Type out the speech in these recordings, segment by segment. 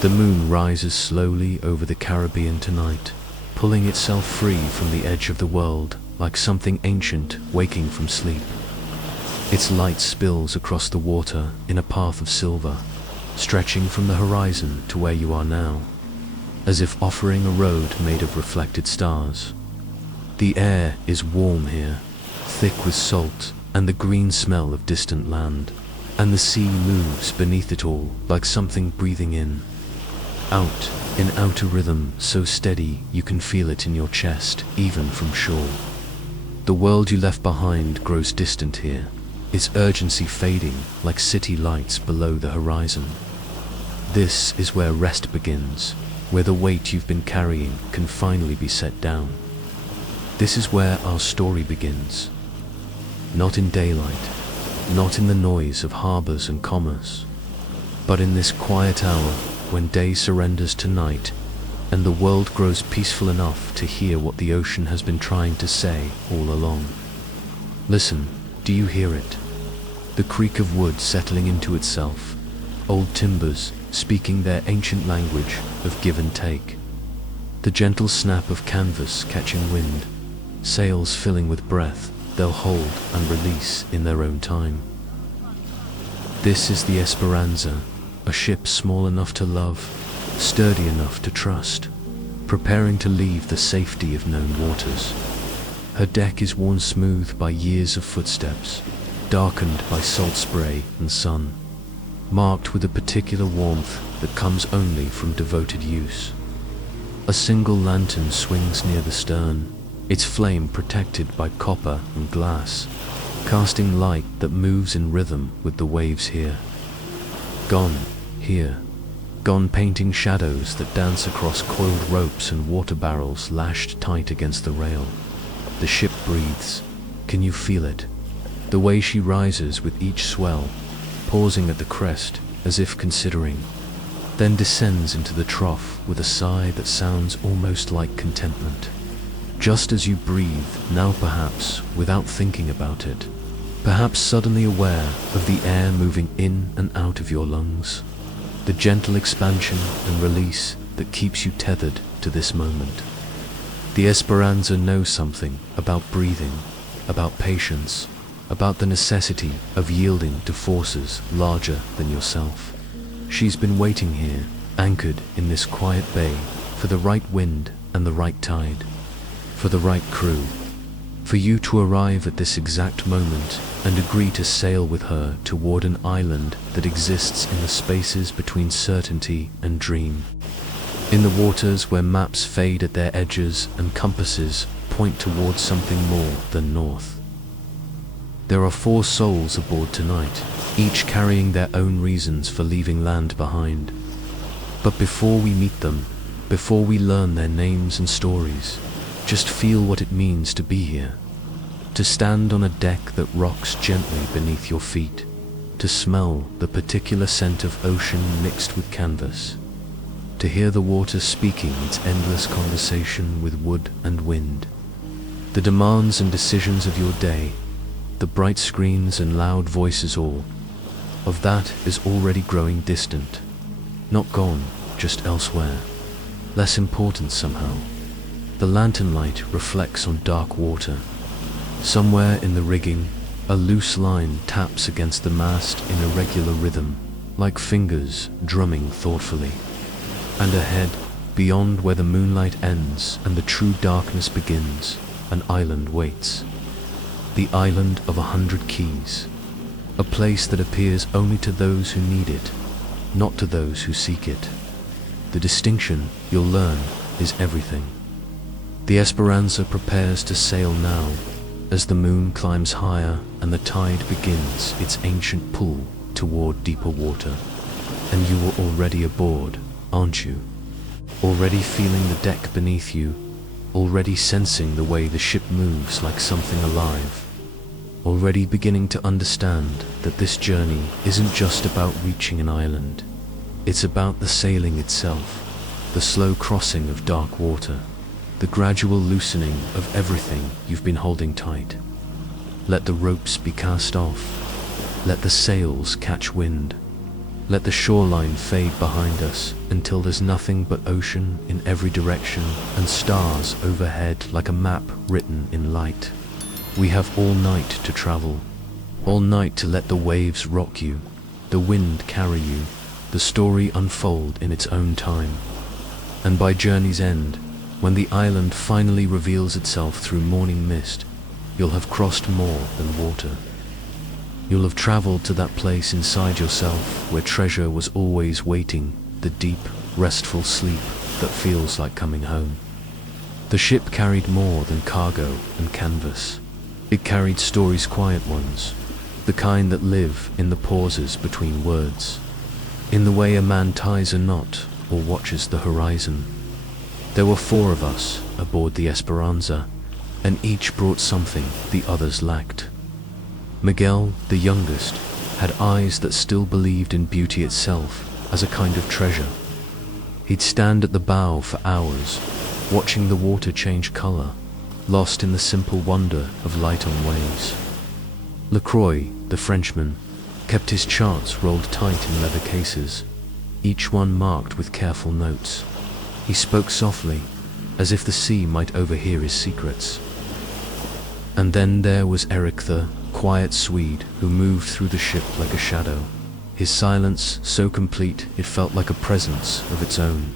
The moon rises slowly over the Caribbean tonight, pulling itself free from the edge of the world like something ancient waking from sleep. Its light spills across the water in a path of silver, stretching from the horizon to where you are now, as if offering a road made of reflected stars. The air is warm here, thick with salt and the green smell of distant land, and the sea moves beneath it all like something breathing in, out, in outer rhythm so steady you can feel it in your chest, even from shore. The world you left behind grows distant here, its urgency fading like city lights below the horizon. This is where rest begins, where the weight you've been carrying can finally be set down. This is where our story begins. Not in daylight, not in the noise of harbors and commerce, but in this quiet hour when day surrenders to night and the world grows peaceful enough to hear what the ocean has been trying to say all along. Listen, do you hear it? The creak of wood settling into itself, old timbers speaking their ancient language of give and take, the gentle snap of canvas catching wind, sails filling with breath they'll hold and release in their own time. This is the Esperanza, a ship small enough to love, sturdy enough to trust, preparing to leave the safety of known waters. Her deck is worn smooth by years of footsteps, darkened by salt spray and sun, marked with a particular warmth that comes only from devoted use. A single lantern swings near the stern, its flame protected by copper and glass, casting light that moves in rhythm with the waves here. Gone, here. Gone painting shadows that dance across coiled ropes and water barrels lashed tight against the rail. The ship breathes. Can you feel it? The way she rises with each swell, pausing at the crest as if considering, then descends into the trough with a sigh that sounds almost like contentment. Just as you breathe, now perhaps without thinking about it, perhaps suddenly aware of the air moving in and out of your lungs, the gentle expansion and release that keeps you tethered to this moment. The Esperanza knows something about breathing, about patience, about the necessity of yielding to forces larger than yourself. She's been waiting here, anchored in this quiet bay, for the right wind and the right tide, for the right crew, for you to arrive at this exact moment and agree to sail with her toward an island that exists in the spaces between certainty and dream, in the waters where maps fade at their edges and compasses point towards something more than north. There are 4 souls aboard tonight, each carrying their own reasons for leaving land behind. But before we meet them, before we learn their names and stories, just feel what it means to be here. To stand on a deck that rocks gently beneath your feet, to smell the particular scent of ocean mixed with canvas, to hear the water speaking its endless conversation with wood and wind. The demands and decisions of your day, the bright screens and loud voices, all of that is already growing distant. Not gone, just elsewhere. Less important somehow. The lantern light reflects on dark water. Somewhere in the rigging, a loose line taps against the mast in a regular rhythm, like fingers drumming thoughtfully. And ahead, beyond where the moonlight ends and the true darkness begins, an island waits. The island of 100 keys, a place that appears only to those who need it, not to those who seek it. The distinction, you'll learn, is everything. The Esperanza prepares to sail now, as the moon climbs higher and the tide begins its ancient pull toward deeper water. And you are already aboard, aren't you? Already feeling the deck beneath you, already sensing the way the ship moves like something alive. Already beginning to understand that this journey isn't just about reaching an island. It's about the sailing itself, the slow crossing of dark water, the gradual loosening of everything you've been holding tight. Let the ropes be cast off. Let the sails catch wind. Let the shoreline fade behind us until there's nothing but ocean in every direction and stars overhead like a map written in light. We have all night to travel, all night to let the waves rock you, the wind carry you, the story unfold in its own time. And by journey's end, when the island finally reveals itself through morning mist, you'll have crossed more than water. You'll have traveled to that place inside yourself where treasure was always waiting, the deep, restful sleep that feels like coming home. The ship carried more than cargo and canvas. It carried stories, quiet ones, the kind that live in the pauses between words, in the way a man ties a knot or watches the horizon. There were 4 of us aboard the Esperanza, and each brought something the others lacked. Miguel, the youngest, had eyes that still believed in beauty itself as a kind of treasure. He'd stand at the bow for hours, watching the water change color, lost in the simple wonder of light on waves. Lacroix, the Frenchman, kept his charts rolled tight in leather cases, each one marked with careful notes. He spoke softly, as if the sea might overhear his secrets. And then there was Eric, the quiet Swede who moved through the ship like a shadow, his silence so complete it felt like a presence of its own.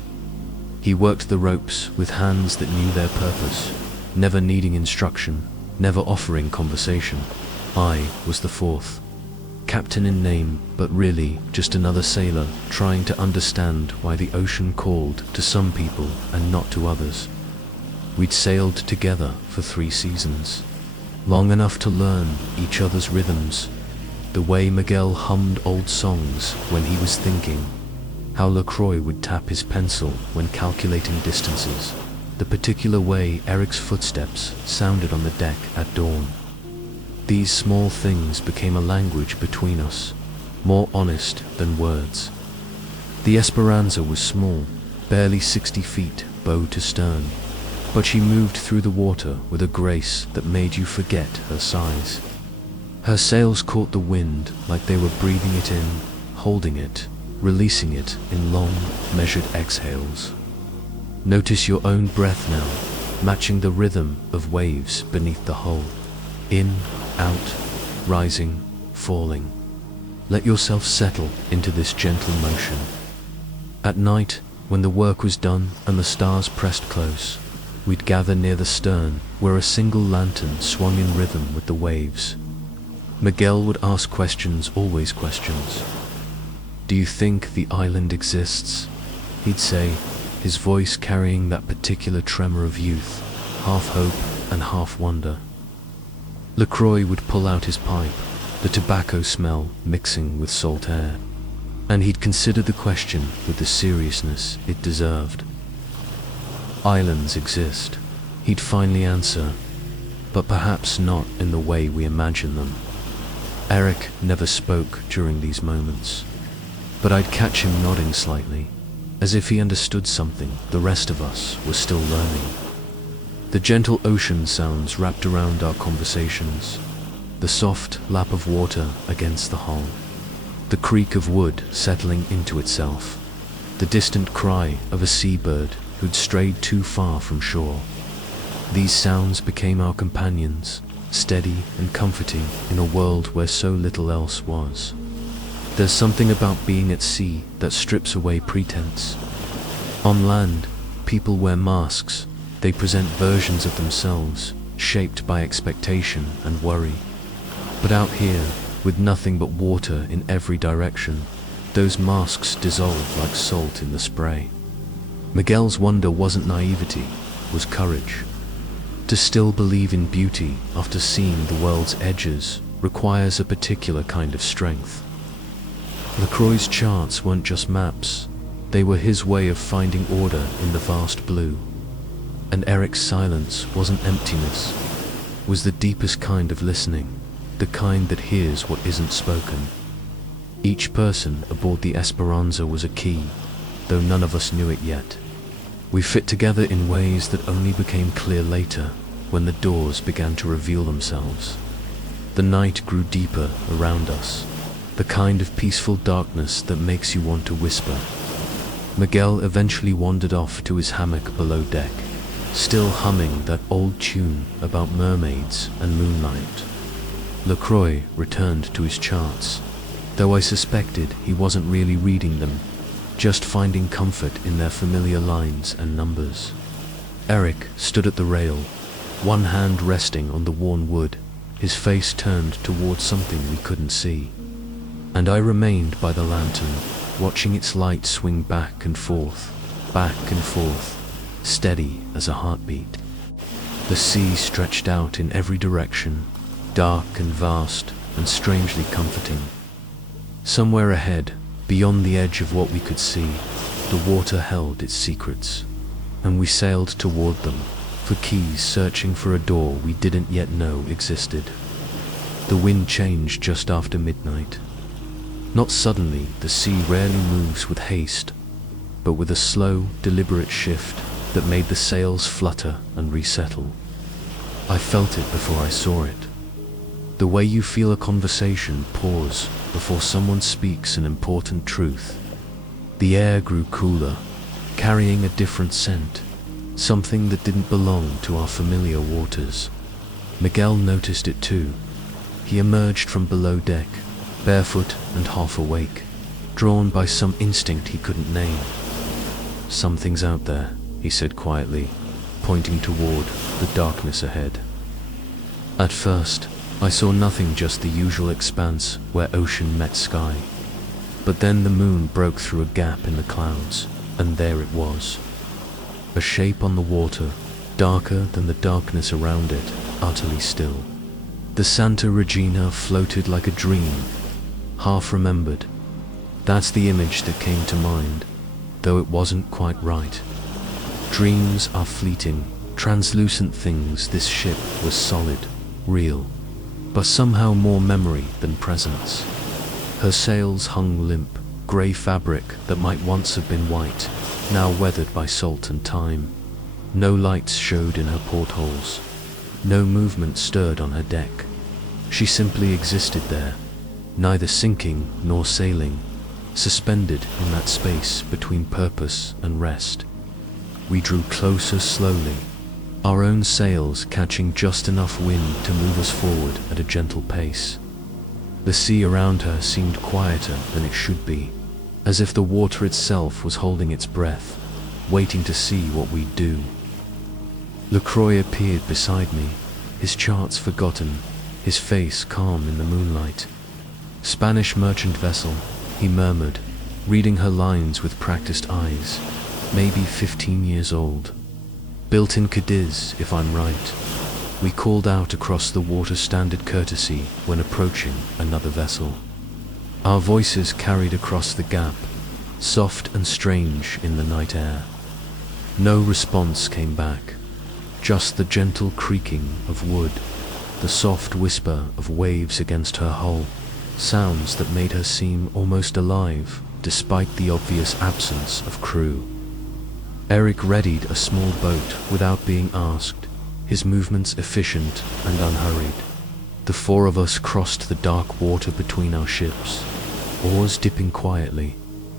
He worked the ropes with hands that knew their purpose, never needing instruction, never offering conversation. I was the 4th, captain in name, but really just another sailor trying to understand why the ocean called to some people and not to others. We'd sailed together for 3 seasons, long enough to learn each other's rhythms, the way Miguel hummed old songs when he was thinking, how Lacroix would tap his pencil when calculating distances, the particular way Eric's footsteps sounded on the deck at dawn. These small things became a language between us, more honest than words. The Esperanza was small, barely 60 feet bow to stern, but she moved through the water with a grace that made you forget her size. Her sails caught the wind like they were breathing it in, holding it, releasing it in long, measured exhales. Notice your own breath now, matching the rhythm of waves beneath the hull. In, out, rising, falling. Let yourself settle into this gentle motion. At night, when the work was done and the stars pressed close, we'd gather near the stern where a single lantern swung in rhythm with the waves. Miguel would ask questions, always questions. Do you think the island exists? He'd say, his voice carrying that particular tremor of youth, half hope and half wonder. Lacroix would pull out his pipe, the tobacco smell mixing with salt air, and he'd consider the question with the seriousness it deserved. Islands exist, he'd finally answer, but perhaps not in the way we imagine them. Eric never spoke during these moments, but I'd catch him nodding slightly, as if he understood something the rest of us were still learning. The gentle ocean sounds wrapped around our conversations, the soft lap of water against the hull, the creak of wood settling into itself, the distant cry of a seabird who'd strayed too far from shore. These sounds became our companions, steady and comforting in a world where so little else was. There's something about being at sea that strips away pretense. On land, people wear masks. They present versions of themselves, shaped by expectation and worry. But out here, with nothing but water in every direction, those masks dissolve like salt in the spray. Miguel's wonder wasn't naivety, was courage. To still believe in beauty after seeing the world's edges requires a particular kind of strength. Lacroix's charts weren't just maps, they were his way of finding order in the vast blue. And Eric's silence wasn't emptiness, was the deepest kind of listening, the kind that hears what isn't spoken. Each person aboard the Esperanza was a key, though none of us knew it yet. We fit together in ways that only became clear later, when the doors began to reveal themselves. The night grew deeper around us, the kind of peaceful darkness that makes you want to whisper. Miguel eventually wandered off to his hammock below deck, still humming that old tune about mermaids and moonlight. LaCroix returned to his charts, though I suspected he wasn't really reading them, just finding comfort in their familiar lines and numbers. Eric stood at the rail, one hand resting on the worn wood, his face turned towards something we couldn't see. And I remained by the lantern, watching its light swing back and forth, steady as a heartbeat. The sea stretched out in every direction, dark and vast and strangely comforting. Somewhere ahead, beyond the edge of what we could see, the water held its secrets, and we sailed toward them, for keys searching for a door we didn't yet know existed. The wind changed just after midnight. Not suddenly, the sea rarely moves with haste, but with a slow, deliberate shift that made the sails flutter and resettle. I felt it before I saw it. The way you feel a conversation pause before someone speaks an important truth. The air grew cooler, carrying a different scent, something that didn't belong to our familiar waters. Miguel noticed it too. He emerged from below deck, barefoot and half awake, drawn by some instinct he couldn't name. "Something's out there," he said quietly, pointing toward the darkness ahead. At first, I saw nothing, just the usual expanse where ocean met sky. But then the moon broke through a gap in the clouds, and there it was. A shape on the water, darker than the darkness around it, utterly still. The Santa Regina floated like a dream, half remembered. That's the image that came to mind, though it wasn't quite right. Dreams are fleeting, translucent things. This ship was solid, real, but somehow more memory than presence. Her sails hung limp, grey fabric that might once have been white, now weathered by salt and time. No lights showed in her portholes. No movement stirred on her deck. She simply existed there, neither sinking nor sailing, suspended in that space between purpose and rest. We drew closer slowly, our own sails catching just enough wind to move us forward at a gentle pace. The sea around her seemed quieter than it should be, as if the water itself was holding its breath, waiting to see what we'd do. LaCroix appeared beside me, his charts forgotten, his face calm in the moonlight. "Spanish merchant vessel," he murmured, reading her lines with practiced eyes, maybe 15 years old. "Built in Cadiz, if I'm right." We called out across the water, standard courtesy when approaching another vessel. Our voices carried across the gap, soft and strange in the night air. No response came back, just the gentle creaking of wood, the soft whisper of waves against her hull, sounds that made her seem almost alive, despite the obvious absence of crew. Eric readied a small boat without being asked, his movements efficient and unhurried. The four of us crossed the dark water between our ships, oars dipping quietly,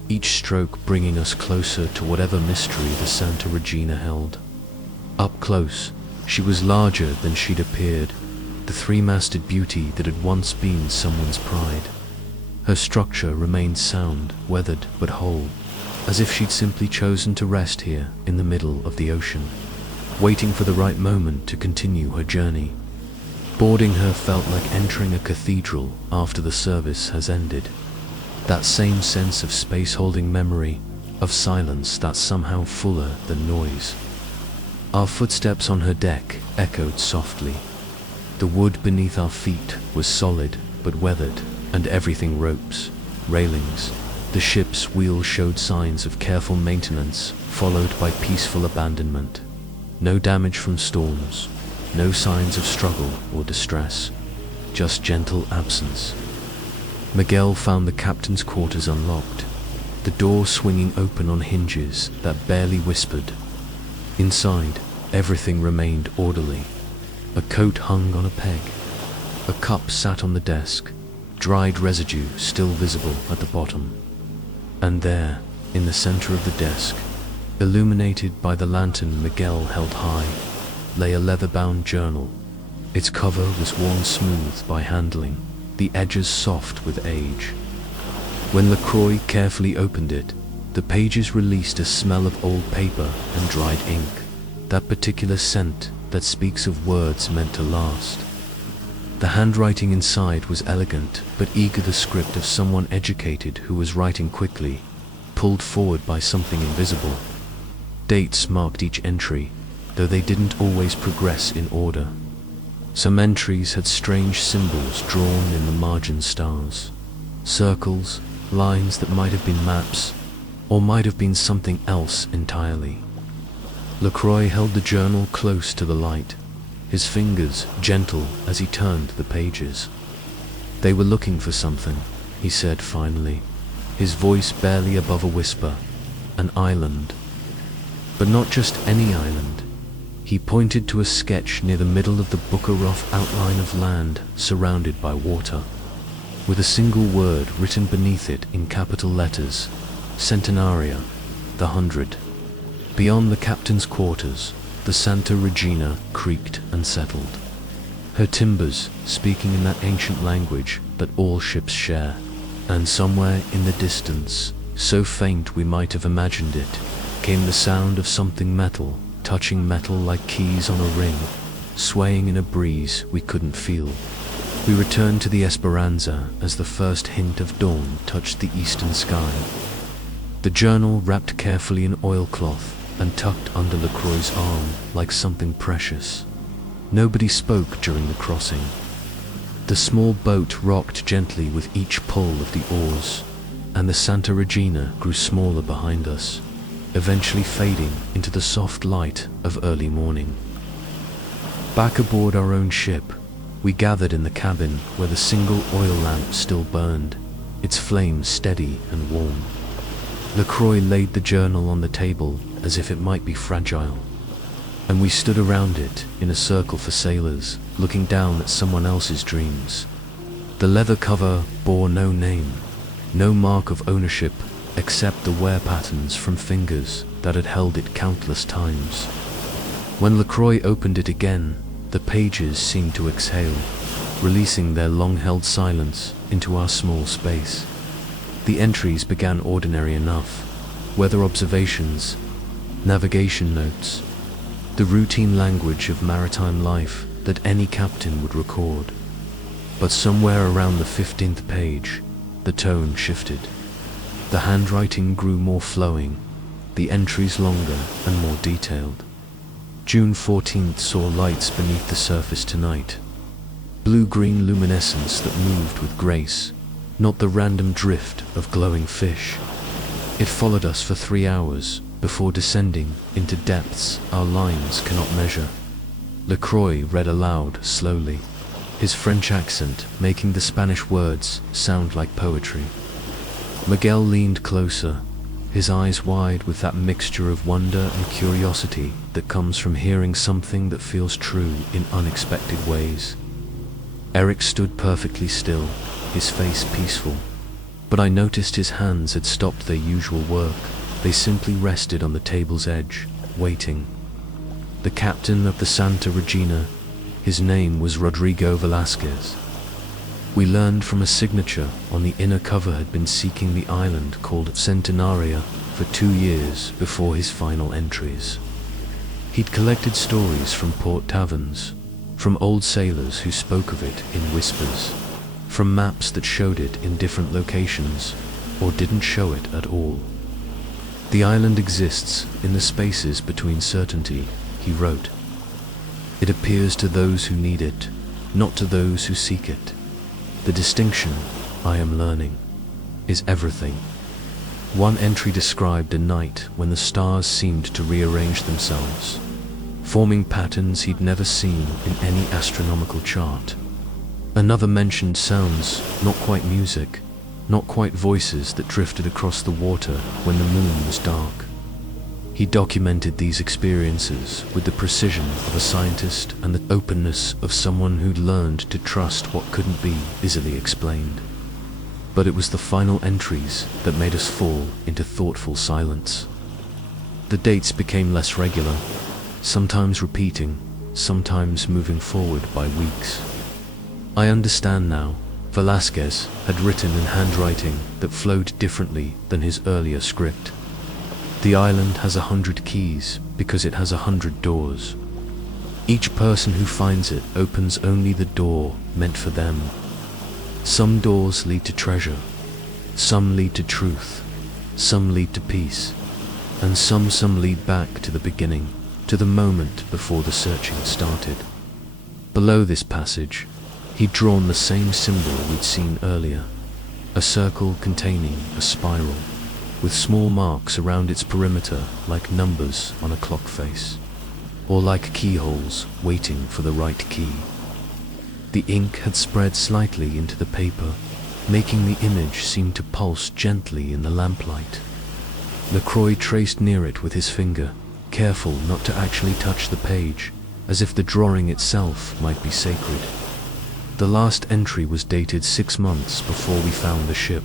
each stroke bringing us closer to whatever mystery the Santa Regina held. Up close, she was larger than she'd appeared, the three-masted beauty that had once been someone's pride. Her structure remained sound, weathered but whole, as if she'd simply chosen to rest here in the middle of the ocean, waiting for the right moment to continue her journey. Boarding her felt like entering a cathedral after the service has ended. That same sense of space holding memory, of silence that's somehow fuller than noise. Our footsteps on her deck echoed softly. The wood beneath our feet was solid but weathered, and everything ropes, railings. The ship's wheels showed signs of careful maintenance, followed by peaceful abandonment. No damage from storms, no signs of struggle or distress, just gentle absence. Miguel found the captain's quarters unlocked, the door swinging open on hinges that barely whispered. Inside, everything remained orderly. A coat hung on a peg. A cup sat on the desk, dried residue still visible at the bottom. And there, in the center of the desk, illuminated by the lantern Miguel held high, lay a leather-bound journal. Its cover was worn smooth by handling, the edges soft with age. When LaCroix carefully opened it, the pages released a smell of old paper and dried ink, that particular scent that speaks of words meant to last. The handwriting inside was elegant, but eager, the script of someone educated who was writing quickly, pulled forward by something invisible. Dates marked each entry, though they didn't always progress in order. Some entries had strange symbols drawn in the margin stars. Circles, lines that might have been maps, or might have been something else entirely. LaCroix held the journal close to the light, his fingers gentle as he turned the pages. "They were looking for something," he said finally, his voice barely above a whisper. "An island. But not just any island." He pointed to a sketch near the middle of the book, a rough outline of land surrounded by water, with a single word written beneath it in capital letters: Centenaria, the 100. Beyond the captain's quarters, the Santa Regina creaked and settled, her timbers speaking in that ancient language that all ships share. And somewhere in the distance, so faint we might have imagined it, came the sound of something metal touching metal, like keys on a ring, swaying in a breeze we couldn't feel. We returned to the Esperanza as the first hint of dawn touched the eastern sky. The journal wrapped carefully in oilcloth and tucked under LaCroix's arm like something precious. Nobody spoke during the crossing. The small boat rocked gently with each pull of the oars, and the Santa Regina grew smaller behind us, eventually fading into the soft light of early morning. Back aboard our own ship, we gathered in the cabin where the single oil lamp still burned, its flame steady and warm. LaCroix laid the journal on the table as if it might be fragile, and we stood around it in a circle for sailors, looking down at someone else's dreams. The leather cover bore no name, no mark of ownership, except the wear patterns from fingers that had held it countless times. When LaCroix opened it again, the pages seemed to exhale, releasing their long-held silence into our small space. The entries began ordinary enough: weather observations, navigation notes, the routine language of maritime life that any captain would record. But somewhere around the 15th page, the tone shifted. The handwriting grew more flowing, the entries longer and more detailed. June 14th saw lights beneath the surface tonight. Blue-green luminescence that moved with grace, not the random drift of glowing fish. It followed us for 3 hours before descending into depths our lines cannot measure. LaCroix read aloud slowly, his French accent making the Spanish words sound like poetry. Miguel leaned closer, his eyes wide with that mixture of wonder and curiosity that comes from hearing something that feels true in unexpected ways. Eric stood perfectly still, his face peaceful, but I noticed his hands had stopped their usual work. They simply rested on the table's edge, waiting. The captain of the Santa Regina, his name was Rodrigo Velasquez. We learned from a signature on the inner cover had been seeking the island called Centenaria for 2 years before his final entries. He'd collected stories from port taverns, from old sailors who spoke of it in whispers, from maps that showed it in different locations, or didn't show it at all. "The island exists in the spaces between certainty," he wrote. "It appears to those who need it, not to those who seek it. The distinction, I am learning, is everything." One entry described a night when the stars seemed to rearrange themselves, forming patterns he'd never seen in any astronomical chart. Another mentioned sounds, not quite music, not quite voices that drifted across the water when the moon was dark. He documented these experiences with the precision of a scientist and the openness of someone who'd learned to trust what couldn't be easily explained. but it was the final entries that made us fall into thoughtful silence. The dates became less regular, sometimes repeating, sometimes moving forward by weeks. I understand now. Velasquez had written in handwriting that flowed differently than his earlier script. The island has 100 keys because it has 100 doors. Each person who finds it opens only the door meant for them. Some doors lead to treasure, some lead to truth, some lead to peace, and some lead back to the beginning, to the moment before the searching started. Below this passage, he'd drawn the same symbol we'd seen earlier, a circle containing a spiral, with small marks around its perimeter like numbers on a clock face, or like keyholes waiting for the right key. The ink had spread slightly into the paper, making the image seem to pulse gently in the lamplight. Lacroix traced near it with his finger, careful not to actually touch the page, as if the drawing itself might be sacred. The last entry was dated 6 months before we found the ship.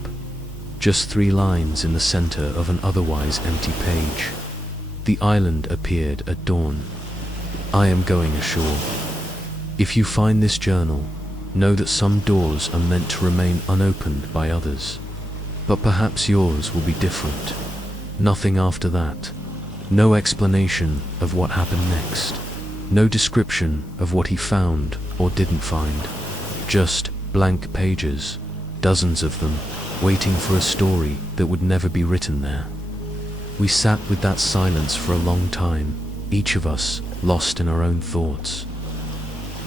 Just 3 lines in the center of an otherwise empty page. The island appeared at dawn. I am going ashore. If you find this journal, know that some doors are meant to remain unopened by others. But perhaps yours will be different. Nothing after that. No explanation of what happened next. No description of what he found or didn't find. Just blank pages, dozens of them, waiting for a story that would never be written there. We sat with that silence for a long time, each of us lost in our own thoughts.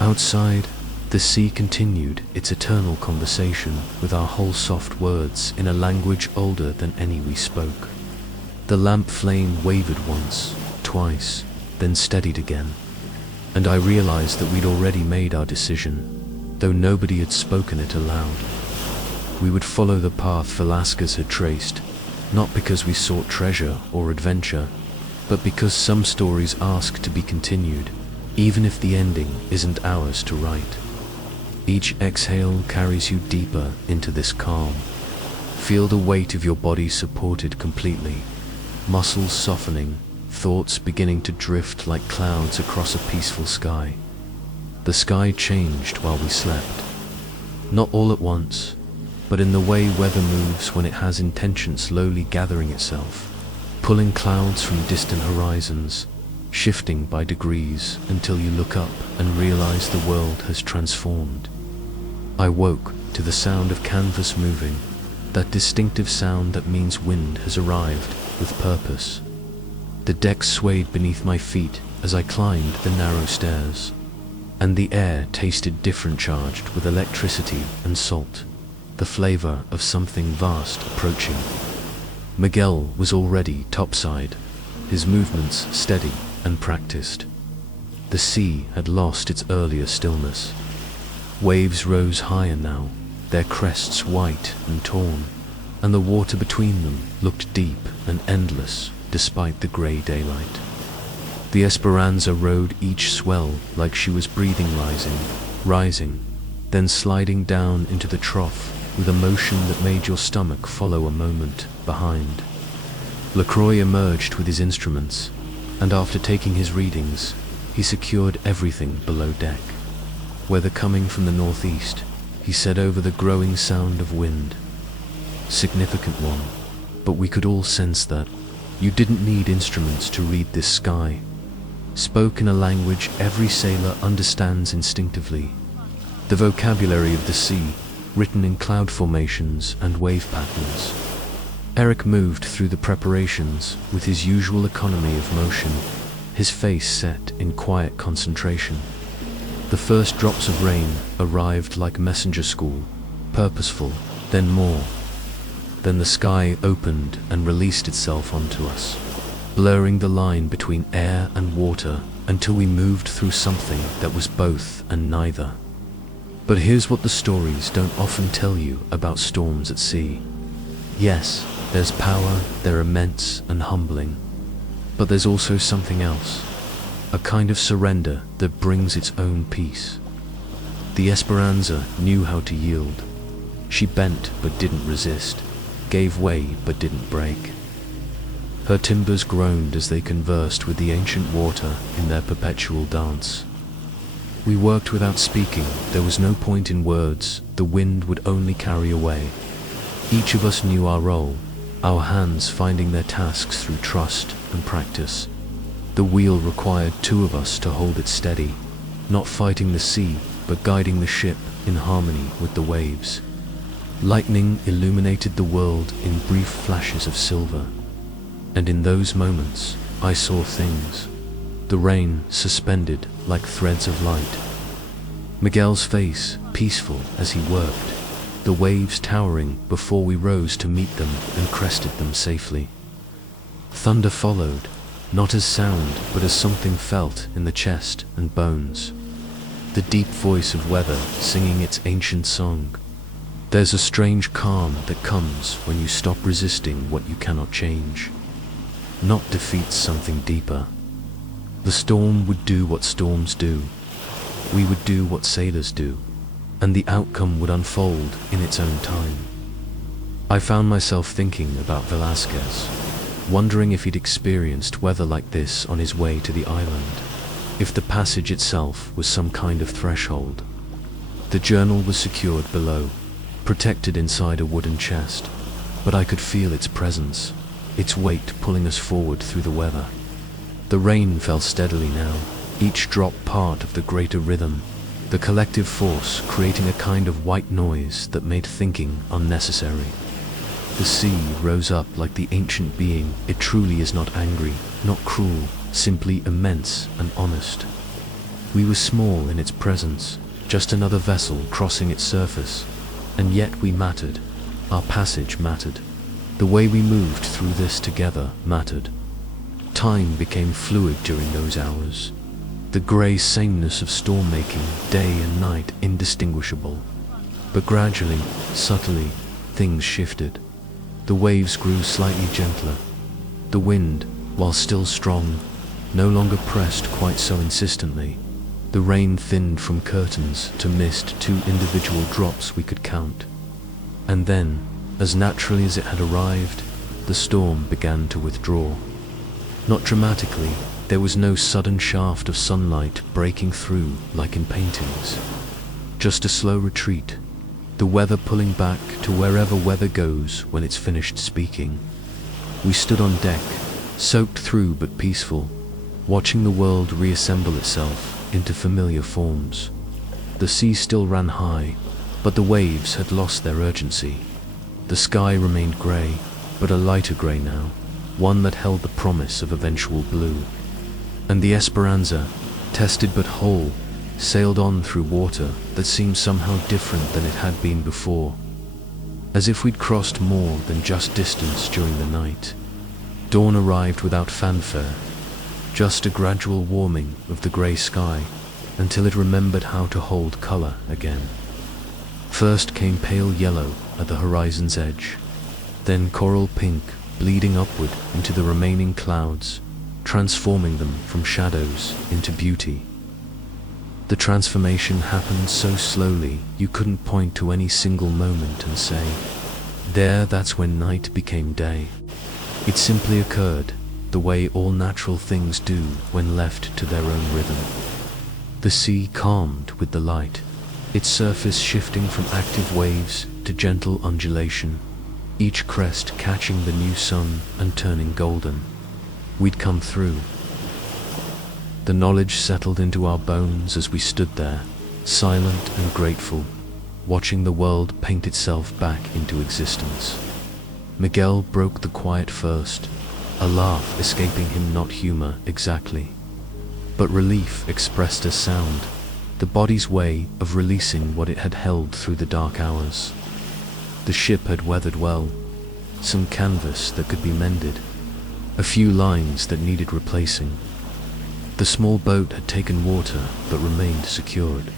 Outside, the sea continued its eternal conversation with our whole soft words in a language older than any we spoke. The lamp flame wavered once, twice, then steadied again, and I realized that we'd already made our decision, though nobody had spoken it aloud. We would follow the path Velasquez had traced, not because we sought treasure or adventure, but because some stories ask to be continued, even if the ending isn't ours to write. Each exhale carries you deeper into this calm. Feel the weight of your body supported completely, muscles softening, thoughts beginning to drift like clouds across a peaceful sky. The sky changed while we slept. Not all at once, but in the way weather moves when it has intention slowly gathering itself, pulling clouds from distant horizons, shifting by degrees until you look up and realize the world has transformed. I woke to the sound of canvas moving, that distinctive sound that means wind has arrived with purpose. The deck swayed beneath my feet as I climbed the narrow stairs, and the air tasted different, charged with electricity and salt, the flavor of something vast approaching. Miguel was already topside, his movements steady and practiced. The sea had lost its earlier stillness. Waves rose higher now, their crests white and torn, and the water between them looked deep and endless despite the grey daylight. The Esperanza rode each swell like she was breathing, rising, then sliding down into the trough with a motion that made your stomach follow a moment behind. Lacroix emerged with his instruments, and after taking his readings, he secured everything below deck. Weather coming from the northeast, he said over the growing sound of wind. Significant one, but we could all sense that. You didn't need instruments to read this sky. Spoke in a language every sailor understands instinctively. The vocabulary of the sea, written in cloud formations and wave patterns. Eric moved through the preparations with his usual economy of motion, his face set in quiet concentration. The first drops of rain arrived like messenger school, purposeful, then more. Then the sky opened and released itself onto us, blurring the line between air and water until we moved through something that was both and neither. But here's what the stories don't often tell you about storms at sea. Yes, there's power, they're immense and humbling, but there's also something else, a kind of surrender that brings its own peace. The Esperanza knew how to yield. She bent but didn't resist, gave way but didn't break. Her timbers groaned as they conversed with the ancient water in their perpetual dance. We worked without speaking. There was no point in words. The wind would only carry away. Each of us knew our role, our hands finding their tasks through trust and practice. The wheel required two of us to hold it steady, not fighting the sea, but guiding the ship in harmony with the waves. Lightning illuminated the world in brief flashes of silver, and in those moments I saw things. The rain suspended like threads of light. Miguel's face peaceful as he worked, the waves towering before we rose to meet them and crested them safely. Thunder followed, not as sound but as something felt in the chest and bones. The deep voice of weather singing its ancient song. There's a strange calm that comes when you stop resisting what you cannot change. Not defeats something deeper. The storm would do what storms do. We would do what sailors do, and the outcome would unfold in its own time. I found myself thinking about Velasquez, wondering if he'd experienced weather like this on his way to the island, if the passage itself was some kind of threshold. The journal was secured below, protected inside a wooden chest, but I could feel its presence, its weight pulling us forward through the weather. The rain fell steadily now, each drop part of the greater rhythm, the collective force creating a kind of white noise that made thinking unnecessary. The sea rose up like the ancient being. It truly is not angry, not cruel, simply immense and honest. We were small in its presence, just another vessel crossing its surface, and yet we mattered. Our passage mattered. The way we moved through this together mattered. Time became fluid during those hours. The grey sameness of storm-making, day and night indistinguishable. But gradually, subtly, things shifted. The waves grew slightly gentler. The wind, while still strong, no longer pressed quite so insistently. The rain thinned from curtains to mist to individual drops we could count. And then, as naturally as it had arrived, the storm began to withdraw. Not dramatically, there was no sudden shaft of sunlight breaking through like in paintings. Just a slow retreat, the weather pulling back to wherever weather goes when it's finished speaking. We stood on deck, soaked through but peaceful, watching the world reassemble itself into familiar forms. The sea still ran high, but the waves had lost their urgency. The sky remained grey, but a lighter grey now, one that held the promise of eventual blue. And the Esperanza, tested but whole, sailed on through water that seemed somehow different than it had been before, as if we'd crossed more than just distance during the night. Dawn arrived without fanfare, just a gradual warming of the grey sky until it remembered how to hold colour again. First came pale yellow at the horizon's edge, then coral pink bleeding upward into the remaining clouds, transforming them from shadows into beauty. The transformation happened so slowly you couldn't point to any single moment and say, that's when night became day. It simply occurred, the way all natural things do when left to their own rhythm. The sea calmed with the light, its surface shifting from active waves to gentle undulation, each crest catching the new sun and turning golden. We'd come through. The knowledge settled into our bones as we stood there, silent and grateful, watching the world paint itself back into existence. Miguel broke the quiet first, a laugh escaping him, not humor exactly, but relief expressed as sound, the body's way of releasing what it had held through the dark hours. The ship had weathered well, some canvas that could be mended, a few lines that needed replacing. The small boat had taken water but remained secured.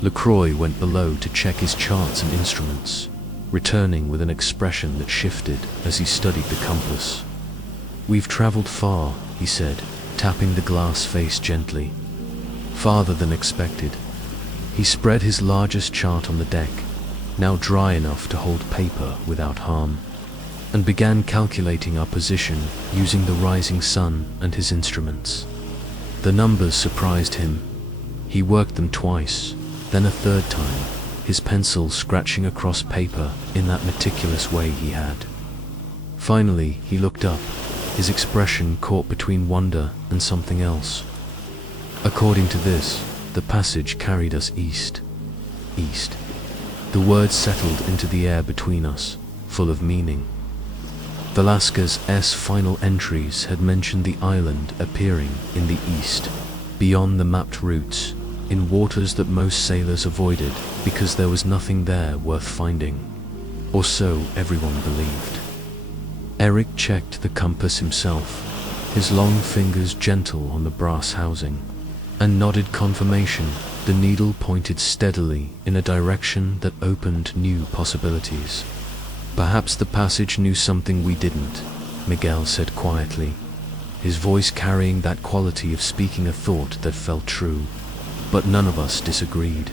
LaCroix went below to check his charts and instruments, returning with an expression that shifted as he studied the compass. "We've traveled far," he said, tapping the glass face gently. "Farther than expected." He spread his largest chart on the deck, now dry enough to hold paper without harm, and began calculating our position using the rising sun and his instruments. The numbers surprised him. He worked them twice, then a third time, his pencil scratching across paper in that meticulous way he had. Finally, he looked up, his expression caught between wonder and something else. According to this, the passage carried us east. East. The words settled into the air between us, full of meaning. Velasquez's final entries had mentioned the island appearing in the east, beyond the mapped routes, in waters that most sailors avoided because there was nothing there worth finding. Or so everyone believed. Eric checked the compass himself, his long fingers gentle on the brass housing, and nodded confirmation. The needle pointed steadily in a direction that opened new possibilities. Perhaps the passage knew something we didn't, Miguel said quietly, his voice carrying that quality of speaking a thought that felt true. But none of us disagreed.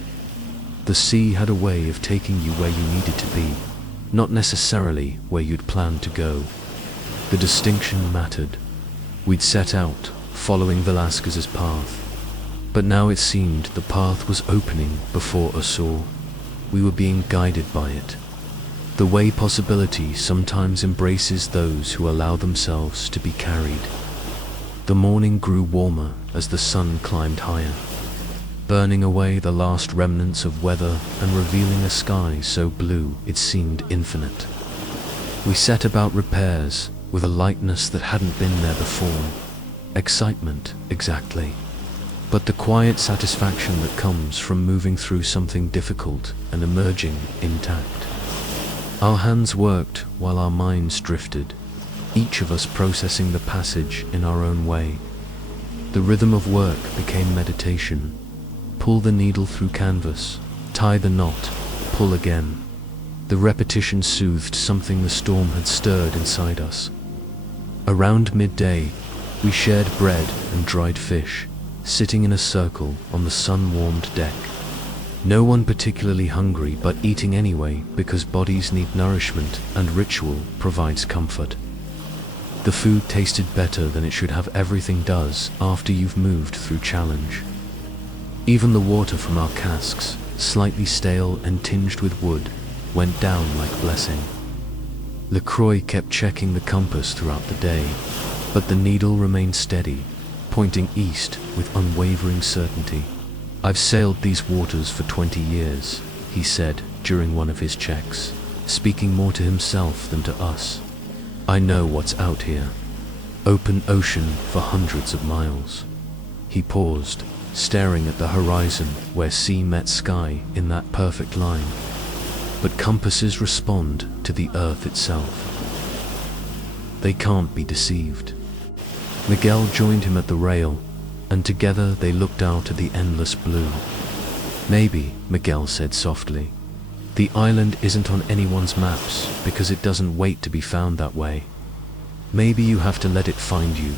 The sea had a way of taking you where you needed to be, not necessarily where you'd planned to go. The distinction mattered. We'd set out, following Velasquez's path, but now it seemed the path was opening before us all. We were being guided by it. The way possibility sometimes embraces those who allow themselves to be carried. The morning grew warmer as the sun climbed higher, burning away the last remnants of weather and revealing a sky so blue it seemed infinite. We set about repairs with a lightness that hadn't been there before. Excitement, exactly. But the quiet satisfaction that comes from moving through something difficult and emerging intact. Our hands worked while our minds drifted, each of us processing the passage in our own way. The rhythm of work became meditation. Pull the needle through canvas, tie the knot, pull again. The repetition soothed something the storm had stirred inside us. Around midday, we shared bread and dried fish, sitting in a circle on the sun-warmed deck. No one particularly hungry, but eating anyway because bodies need nourishment and ritual provides comfort. The food tasted better than it should have. Everything does after you've moved through challenge. Even the water from our casks, slightly stale and tinged with wood, went down like blessing. LaCroix kept checking the compass throughout the day, but the needle remained steady, pointing east with unwavering certainty. I've sailed these waters for 20 years, he said during one of his checks, speaking more to himself than to us. I know what's out here. Open ocean for hundreds of miles. He paused, staring at the horizon where sea met sky in that perfect line. But compasses respond to the earth itself. They can't be deceived. Miguel joined him at the rail, and together they looked out at the endless blue. Maybe, Miguel said softly, the island isn't on anyone's maps because it doesn't wait to be found that way. Maybe you have to let it find you.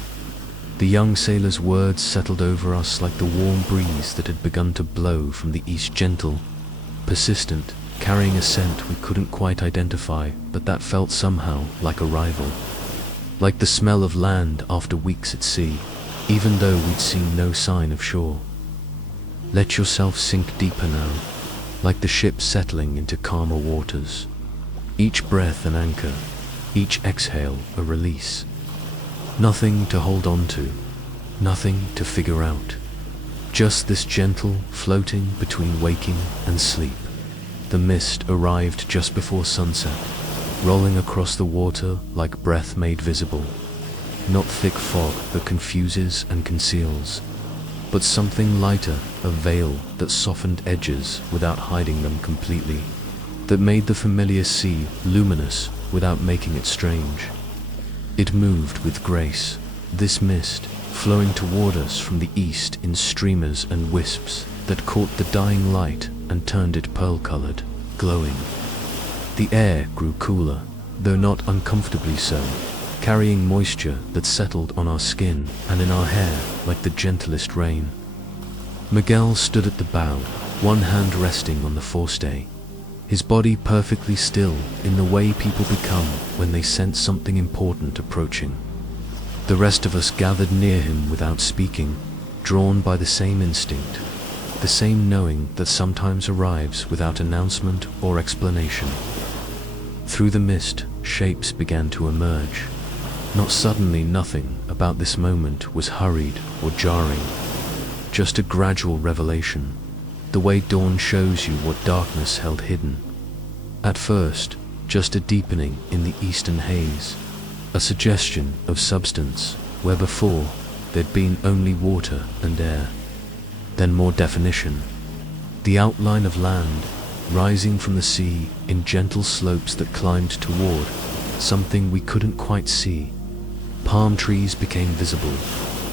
The young sailor's words settled over us like the warm breeze that had begun to blow from the east, gentle, persistent, carrying a scent we couldn't quite identify, but that felt somehow like arrival. Like the smell of land after weeks at sea, even though we'd seen no sign of shore. Let yourself sink deeper now, like the ship settling into calmer waters. Each breath an anchor, each exhale a release. Nothing to hold on to, nothing to figure out. Just this gentle floating between waking and sleep. The mist arrived just before sunset, rolling across the water like breath made visible. Not thick fog that confuses and conceals, but something lighter, a veil that softened edges without hiding them completely, that made the familiar sea luminous without making it strange. It moved with grace, this mist, flowing toward us from the east in streamers and wisps that caught the dying light and turned it pearl-colored, glowing. The air grew cooler, though not uncomfortably so, carrying moisture that settled on our skin and in our hair like the gentlest rain. Miguel stood at the bow, one hand resting on the forestay, his body perfectly still in the way people become when they sense something important approaching. The rest of us gathered near him without speaking, drawn by the same instinct, the same knowing that sometimes arrives without announcement or explanation. Through the mist, shapes began to emerge. Not suddenly, nothing about this moment was hurried or jarring, just a gradual revelation, the way dawn shows you what darkness held hidden. At first, just a deepening in the eastern haze, a suggestion of substance where before there'd been only water and air. Then more definition, the outline of land rising from the sea in gentle slopes that climbed toward something we couldn't quite see. Palm trees became visible,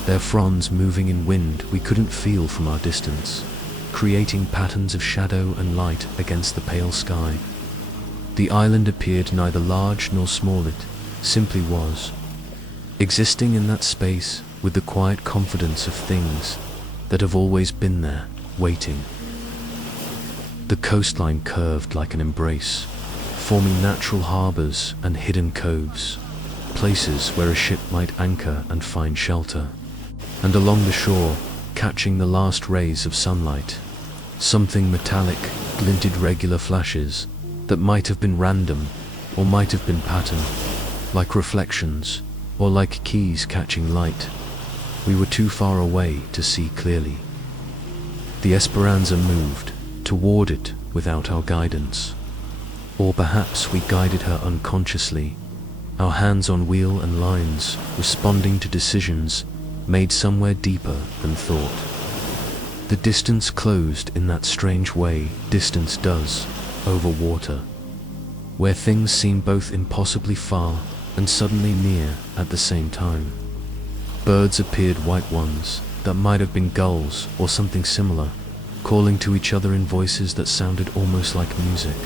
their fronds moving in wind we couldn't feel from our distance, creating patterns of shadow and light against the pale sky. The island appeared neither large nor small, it simply was, existing in that space with the quiet confidence of things that have always been there, waiting. The coastline curved like an embrace, forming natural harbors and hidden coves, places where a ship might anchor and find shelter. And along the shore, catching the last rays of sunlight, something metallic glinted, regular flashes that might have been random or might have been patterned, like reflections or like keys catching light. We were too far away to see clearly. The Esperanza moved toward it without our guidance. Or perhaps we guided her unconsciously, our hands on wheel and lines, responding to decisions made somewhere deeper than thought. The distance closed in that strange way distance does over water, where things seem both impossibly far and suddenly near at the same time. Birds appeared, white ones that might have been gulls or something similar, calling to each other in voices that sounded almost like music,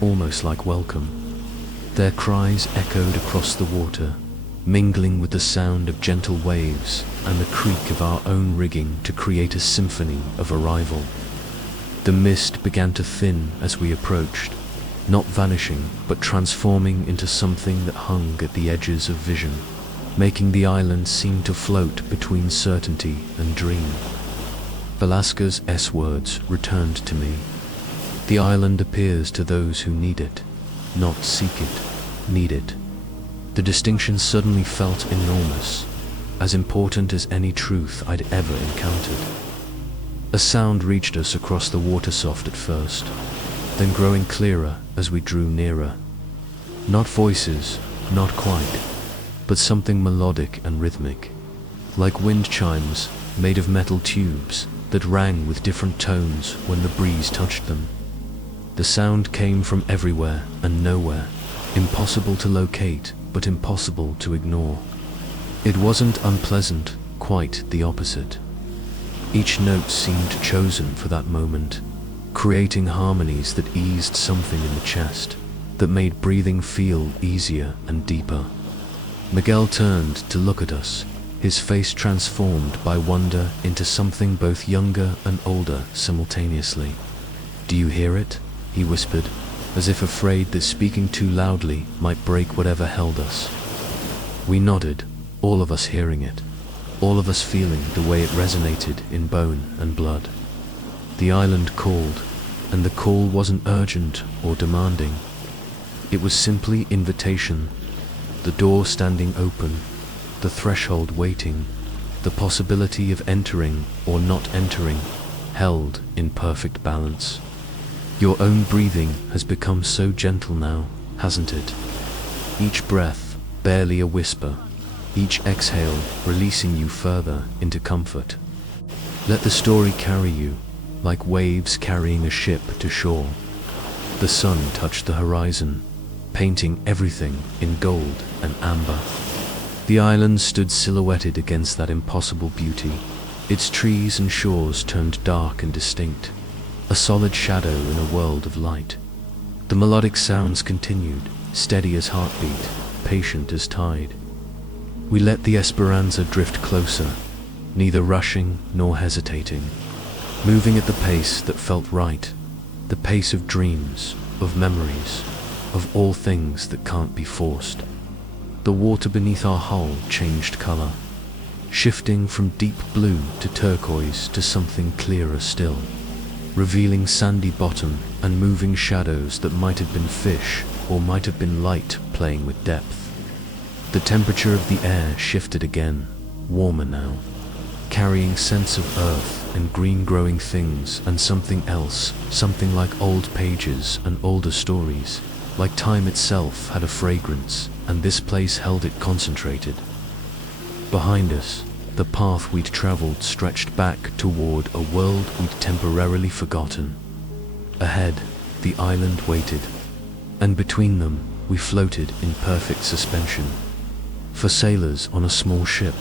almost like welcome. Their cries echoed across the water, mingling with the sound of gentle waves and the creak of our own rigging to create a symphony of arrival. The mist began to thin as we approached, not vanishing but transforming into something that hung at the edges of vision, making the island seem to float between certainty and dream. Velasquez's S words returned to me. The island appears to those who need it, not seek it, need it. The distinction suddenly felt enormous, as important as any truth I'd ever encountered. A sound reached us across the water, soft at first, then growing clearer as we drew nearer. Not voices, not quite, but something melodic and rhythmic, like wind chimes made of metal tubes that rang with different tones when the breeze touched them. The sound came from everywhere and nowhere, impossible to locate but impossible to ignore. It wasn't unpleasant, quite the opposite. Each note seemed chosen for that moment, creating harmonies that eased something in the chest, that made breathing feel easier and deeper. Miguel turned to look at us, his face transformed by wonder into something both younger and older simultaneously. "Do you hear it?" he whispered, as if afraid that speaking too loudly might break whatever held us. We nodded, all of us hearing it, all of us feeling the way it resonated in bone and blood. The island called, and the call wasn't urgent or demanding. It was simply invitation, the door standing open, the threshold waiting, the possibility of entering or not entering, held in perfect balance. Your own breathing has become so gentle now, hasn't it? Each breath, barely a whisper, each exhale releasing you further into comfort. Let the story carry you, like waves carrying a ship to shore. The sun touched the horizon, painting everything in gold and amber. The island stood silhouetted against that impossible beauty, its trees and shores turned dark and distinct, a solid shadow in a world of light. The melodic sounds continued, steady as heartbeat, patient as tide. We let the Esperanza drift closer, neither rushing nor hesitating, moving at the pace that felt right, the pace of dreams, of memories, of all things that can't be forced. The water beneath our hull changed color, shifting from deep blue to turquoise to something clearer still, revealing sandy bottom and moving shadows that might have been fish or might have been light playing with depth. The temperature of the air shifted again, warmer now, carrying scents of earth and green growing things and something else, something like old pages and older stories, like time itself had a fragrance, and this place held it concentrated. Behind us, the path we'd traveled stretched back toward a world we'd temporarily forgotten. Ahead, the island waited, and between them, we floated in perfect suspension. For sailors on a small ship,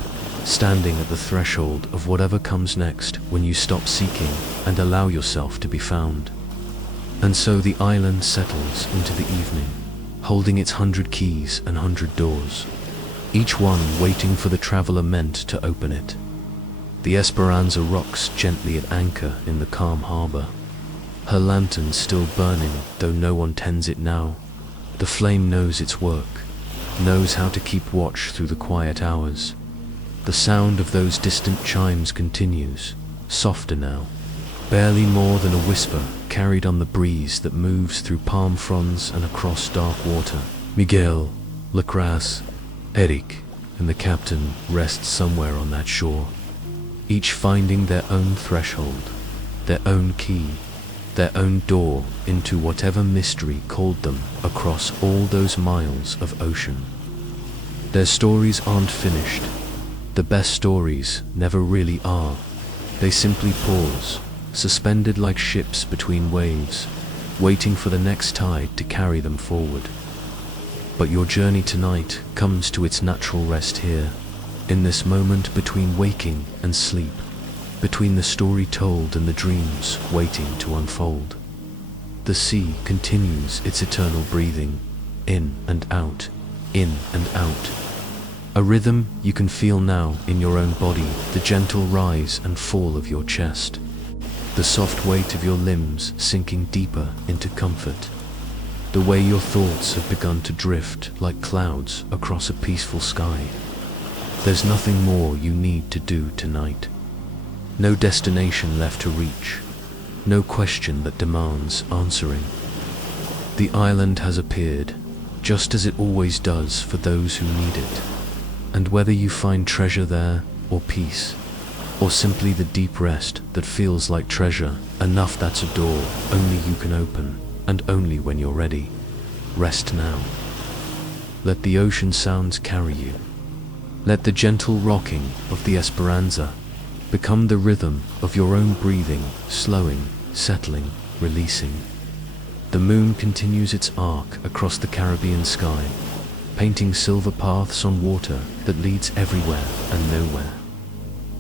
standing at the threshold of whatever comes next when you stop seeking and allow yourself to be found. And so the island settles into the evening, holding its 100 keys and 100 doors, each one waiting for the traveler meant to open it. The Esperanza rocks gently at anchor in the calm harbor, her lantern still burning though no one tends it now. The flame knows its work, knows how to keep watch through the quiet hours. The sound of those distant chimes continues, softer now, barely more than a whisper carried on the breeze that moves through palm fronds and across dark water. Miguel, Lacrasse, Eric, and the captain rest somewhere on that shore, each finding their own threshold, their own key, their own door into whatever mystery called them across all those miles of ocean. Their stories aren't finished. The best stories never really are. They simply pause, suspended like ships between waves, waiting for the next tide to carry them forward. But your journey tonight comes to its natural rest here, in this moment between waking and sleep, between the story told and the dreams waiting to unfold. The sea continues its eternal breathing, in and out, in and out. A rhythm you can feel now in your own body, the gentle rise and fall of your chest, the soft weight of your limbs sinking deeper into comfort, the way your thoughts have begun to drift like clouds across a peaceful sky. There's nothing more you need to do tonight. No destination left to reach, no question that demands answering. The island has appeared, just as it always does for those who need it. And whether you find treasure there, or peace, or simply the deep rest that feels like treasure, enough that's a door only you can open, and only when you're ready. Rest now. Let the ocean sounds carry you. Let the gentle rocking of the Esperanza become the rhythm of your own breathing, slowing, settling, releasing. The moon continues its arc across the Caribbean sky, painting silver paths on water that leads everywhere and nowhere.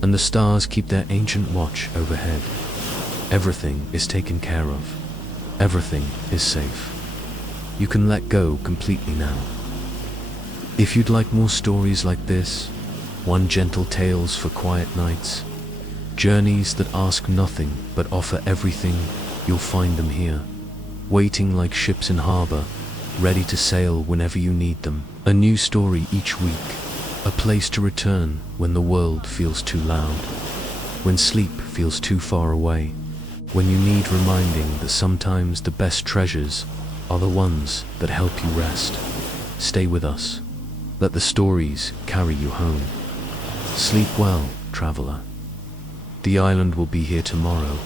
And the stars keep their ancient watch overhead. Everything is taken care of. Everything is safe. You can let go completely now. If you'd like more stories like this, one gentle tales for quiet nights, journeys that ask nothing but offer everything, you'll find them here, waiting like ships in harbor, ready to sail whenever you need them. A new story each week, a place to return when the world feels too loud, when sleep feels too far away, when you need reminding that sometimes the best treasures are the ones that help you rest. Stay with us. Let the stories carry you home. Sleep well, traveler. The island will be here tomorrow,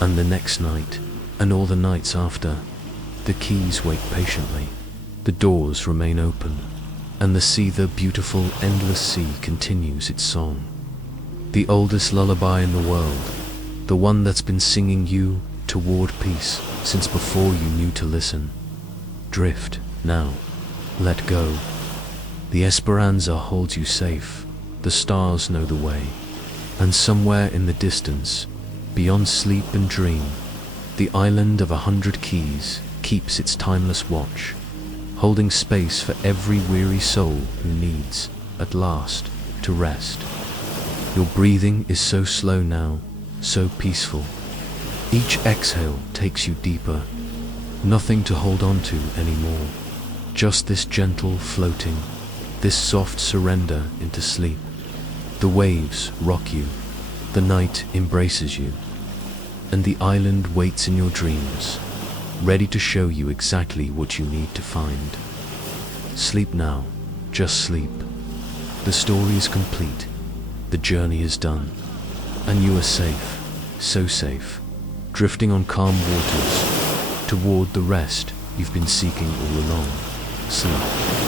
and the next night, and all the nights after. The keys wait patiently. The doors remain open, and the beautiful, endless sea continues its song. The oldest lullaby in the world, the one that's been singing you toward peace since before you knew to listen. Drift, now. Let go. The Esperanza holds you safe. The stars know the way. And somewhere in the distance, beyond sleep and dream, the island of 100 keys keeps its timeless watch, holding space for every weary soul who needs, at last, to rest. Your breathing is so slow now, so peaceful. Each exhale takes you deeper, Nothing to hold on to anymore. Just this gentle floating, this soft surrender into sleep. The waves rock you, the night embraces you, and the island waits in your dreams, ready to show you exactly what you need to find. Sleep now, just sleep. The story is complete, the journey is done, and you are safe, so safe, drifting on calm waters, toward the rest you've been seeking all along. Sleep.